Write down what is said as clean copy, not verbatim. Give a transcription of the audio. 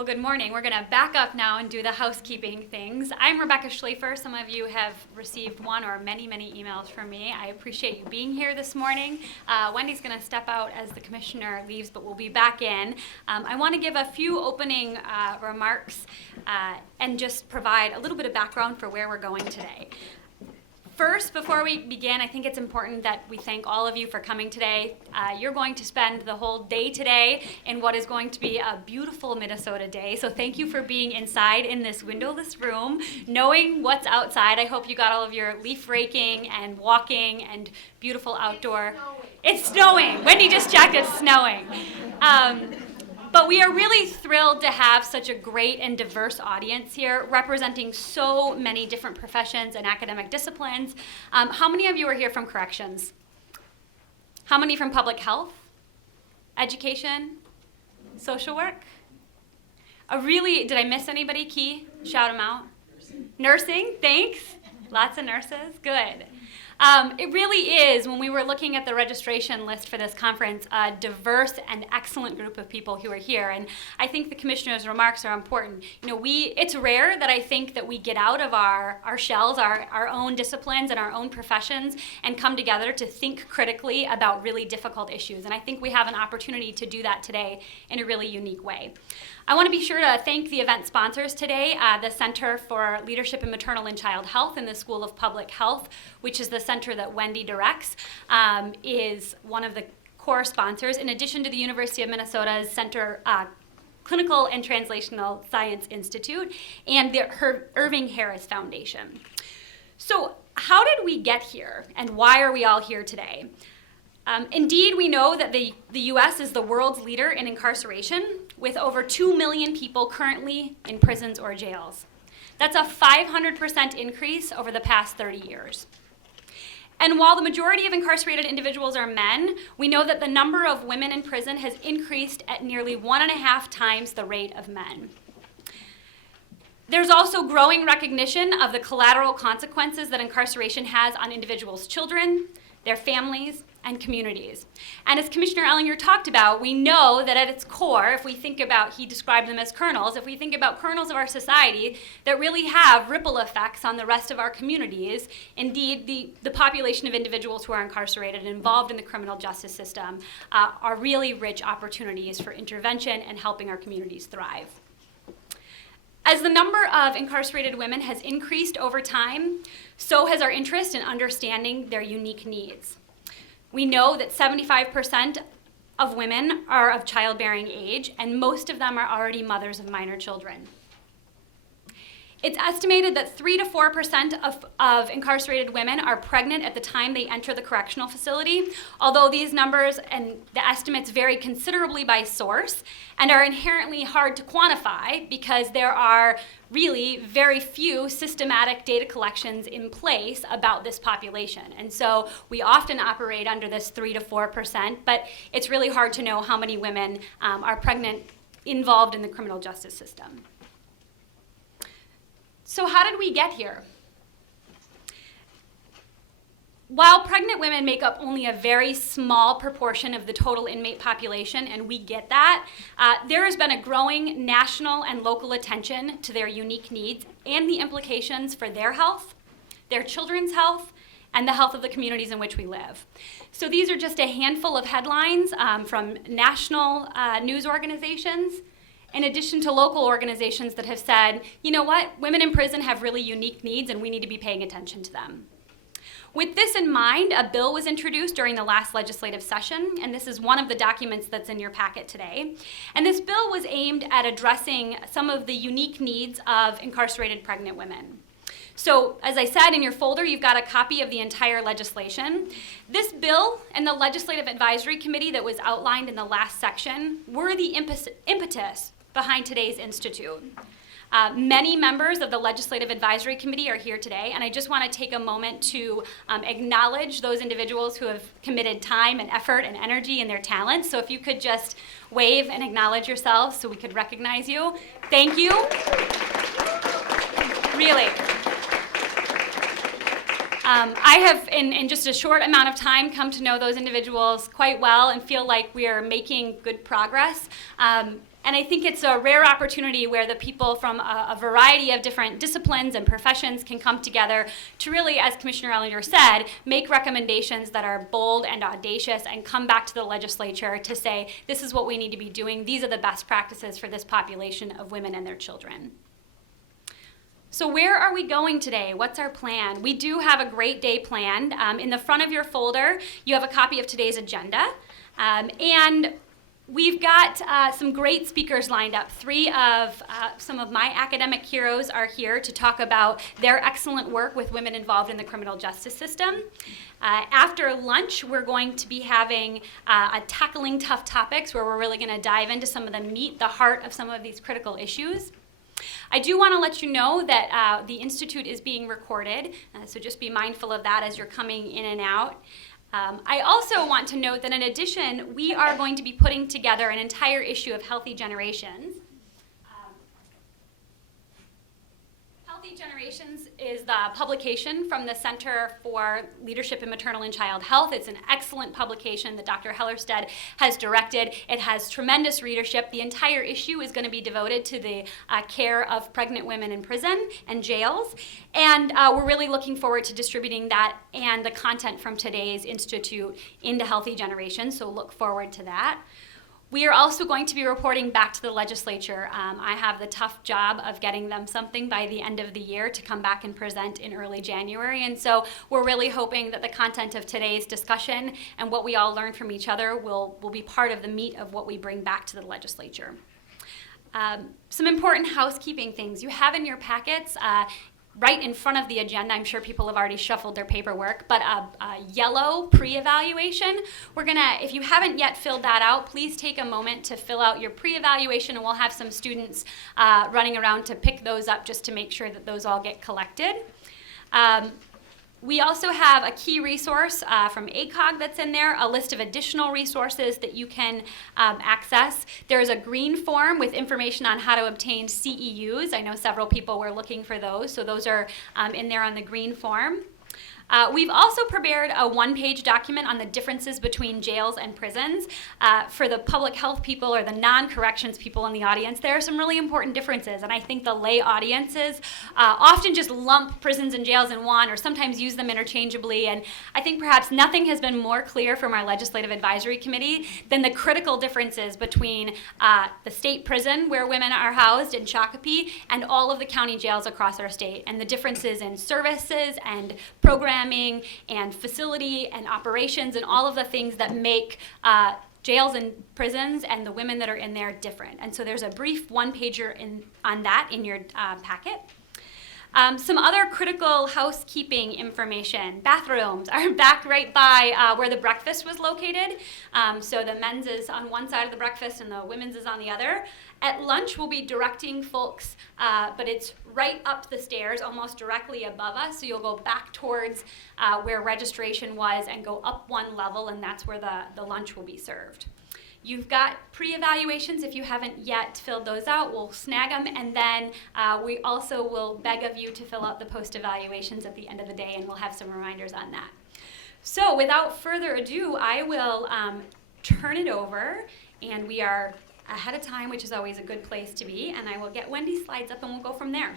Well, good morning. We're going to back up now and do the housekeeping things. I'm Rebecca Shlafer. Some of you have received one or many emails from me. I appreciate you being here this morning. Wendy's going to step out as the commissioner leaves, but we'll be back in. I want to give a few opening remarks and just provide a little bit of background for where we're going today. First, before we begin, I think it's important that we thank all of you for coming today. You're going to spend the whole day today in what is going to be a beautiful Minnesota day. So thank you for being inside in this windowless room, knowing what's outside. I hope you got all of your leaf raking and walking and beautiful outdoor. It's snowing. Wendy just checked, it's snowing. But we are really thrilled to have such a great and diverse audience here, representing so many different professions and academic disciplines. How many of you are here from corrections? How many from public health, education, social work? Did I miss anybody? Key? Shout them out. Nursing, thanks. Lots of nurses, good. It really is, when we were looking at the registration list for this conference, a diverse and excellent group of people who are here. And I think the commissioner's remarks are important. It's rare that I think that we get out of our shells, our own disciplines and our own professions, and come together to think critically about really difficult issues. And I think we have an opportunity to do that today in a really unique way. I want to be sure to thank the event sponsors today, the Center for Leadership in Maternal and Child Health in the School of Public Health, which is the center that Wendy directs, is one of the core sponsors, in addition to the University of Minnesota's Center Clinical and Translational Science Institute and the Irving Harris Foundation. So how did we get here, and why are we all here today? Indeed, we know that the U.S. is the world's leader in incarceration, with over 2 million people currently in prisons or jails. That's a 500% increase over the past 30 years. And while the majority of incarcerated individuals are men, we know that the number of women in prison has increased at nearly 1.5 times the rate of men. There's also growing recognition of the collateral consequences that incarceration has on individuals' children, their families, and communities. And as Commissioner Ellinger talked about, we know that at its core, if we think about, he described them as kernels, if we think about kernels of our society that really have ripple effects on the rest of our communities, indeed the population of individuals who are incarcerated and involved in the criminal justice system are really rich opportunities for intervention and helping our communities thrive. As the number of incarcerated women has increased over time, so has our interest in understanding their unique needs. We know that 75% of women are of childbearing age, and most of them are already mothers of minor children. It's estimated that 3 to 4% of incarcerated women are pregnant at the time they enter the correctional facility, although these numbers and the estimates vary considerably by source and are inherently hard to quantify because there are really very few systematic data collections in place about this population. And so we often operate under this 3 to 4%, but it's really hard to know how many women are pregnant involved in the criminal justice system. So how did we get here? While pregnant women make up only a very small proportion of the total inmate population, and we get that, there has been a growing national and local attention to their unique needs and the implications for their health, their children's health, and the health of the communities in which we live. So these are just a handful of headlines from national news organizations, in addition to local organizations that have said, you know what, women in prison have really unique needs and we need to be paying attention to them. With this in mind, a bill was introduced during the last legislative session, and this is one of the documents that's in your packet today. And this bill was aimed at addressing some of the unique needs of incarcerated pregnant women. So, as I said, in your folder, you've got a copy of the entire legislation. This bill and the Legislative Advisory Committee that was outlined in the last section were the impetus behind today's institute. Many members of the Legislative Advisory Committee are here today, and I just want to take a moment to acknowledge those individuals who have committed time and effort and energy and their talents. So if you could just wave and acknowledge yourselves so we could recognize you. Thank you. Really. I have, in just a short amount of time, come to know those individuals quite well and feel like we are making good progress. And I think it's a rare opportunity where the people from a variety of different disciplines and professions can come together to really, as Commissioner Ellinger said, make recommendations that are bold and audacious and come back to the legislature to say, this is what we need to be doing. These are the best practices for this population of women and their children. So where are we going today? What's our plan? We do have a great day planned. In the front of your folder, you have a copy of today's agenda. And we've got some great speakers lined up. Three of some of my academic heroes are here to talk about their excellent work with women involved in the criminal justice system. After lunch, we're going to be having a Tackling Tough Topics, where we're really going to dive into some of the meat, the heart of some of these critical issues. I do want to let you know that the Institute is being recorded, so just be mindful of that as you're coming in and out. I also want to note that in addition, we are going to be putting together an entire issue of Healthy Generations. Healthy Generations is the publication from the Center for Leadership in Maternal and Child Health. It's an excellent publication that Dr. Hellerstedt has directed. It has tremendous readership. The entire issue is going to be devoted to the care of pregnant women in prison and jails. And we're really looking forward to distributing that and the content from today's Institute into Healthy Generations, so look forward to that. We are also going to be reporting back to the legislature. I have the tough job of getting them something by the end of the year to come back and present in early January. And so we're really hoping that the content of today's discussion and what we all learn from each other will be part of the meat of what we bring back to the legislature. Some important housekeeping things. You have in your packets right in front of the agenda, I'm sure people have already shuffled their paperwork, but a yellow pre-evaluation. We're gonna, if you haven't yet filled that out, please take a moment to fill out your pre-evaluation, and we'll have some students running around to pick those up just to make sure that those all get collected. We also have a key resource from ACOG that's in there, a list of additional resources that you can access. There's a green form with information on how to obtain CEUs. I know several people were looking for those, so those are in there on the green form. We've also prepared a one-page document on the differences between jails and prisons. For the public health people or the non-corrections people in the audience, there are some really important differences, and I think the lay audiences often just lump prisons and jails in one or sometimes use them interchangeably, and I think perhaps nothing has been more clear from our Legislative Advisory Committee than the critical differences between the state prison where women are housed in Shakopee and all of the county jails across our state, and the differences in services and programs and facility and operations and all of the things that make jails and prisons and the women that are in there different. And so there's a brief one-pager on that in your packet. Some other critical housekeeping information. Bathrooms are back right by where the breakfast was located. So the men's is on one side of the breakfast and the women's is on the other. At lunch, we'll be directing folks, but it's right up the stairs, almost directly above us. So you'll go back towards where registration was and go up one level, and that's where the lunch will be served. You've got pre-evaluations. If you haven't yet filled those out, we'll snag them, and then we also will beg of you to fill out the post-evaluations at the end of the day, and we'll have some reminders on that. So without further ado, I will turn it over, and we are ahead of time, which is always a good place to be, and I will get Wendy's slides up and we'll go from there.